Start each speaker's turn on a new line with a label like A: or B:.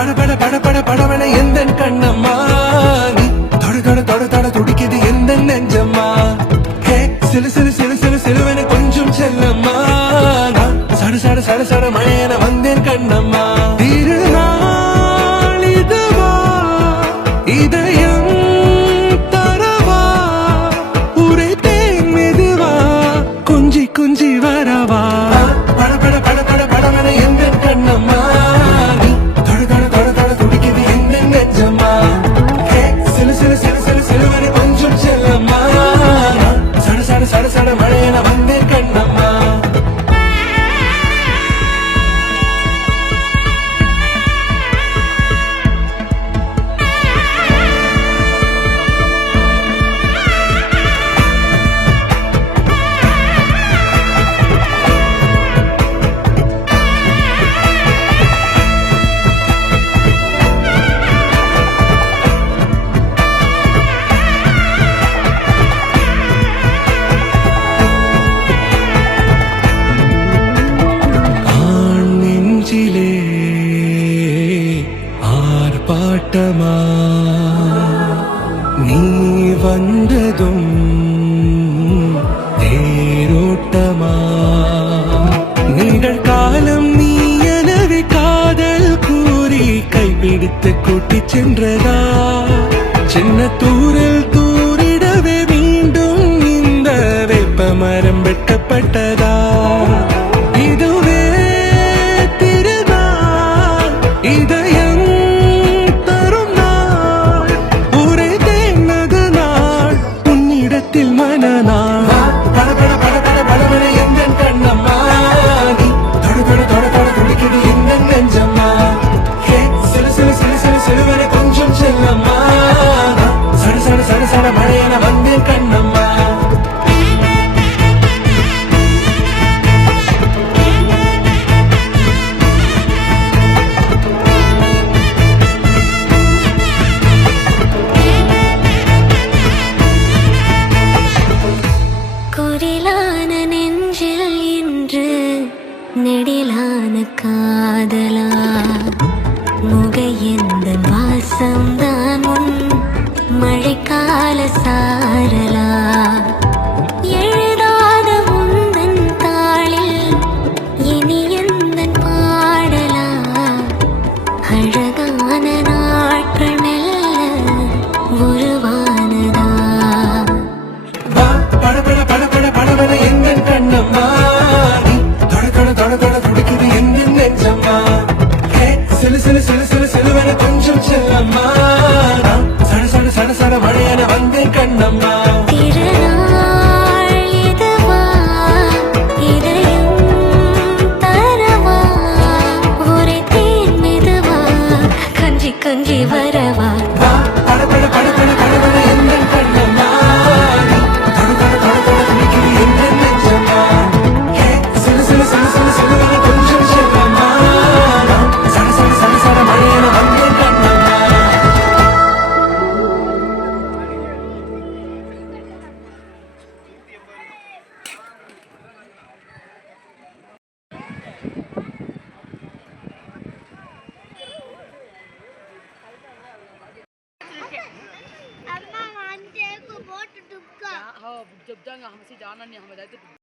A: பட பட பட பட படவன எந்த கண்ணம்மா? நீ தொட தொட தொட தொட துடிக்குது எந்த நெஞ்சம்மா? ஹே சிலு சிலு சிலு சிலு சிலுவன கொஞ்சம் செல்லம்மா. சட சட சட சட சட சட மழையன ஆர்ப்பாட்டமா? நீ வந்ததும் தேரோட்டமா நிகழ்காலம் நீ எனவே காதல் கூறி கைபிடித்து கூட்டி சென்றதா? சின்ன தூரில் தூரிடவே மீண்டும் இந்த வேப்ப மரம் வெட்டப்பட்டதா?
B: நெடிலான நெஞ்சில் இன்று நெடிலான காதலா?
C: வரவார் जब जाएँगे हमसे जाना नहीं हमें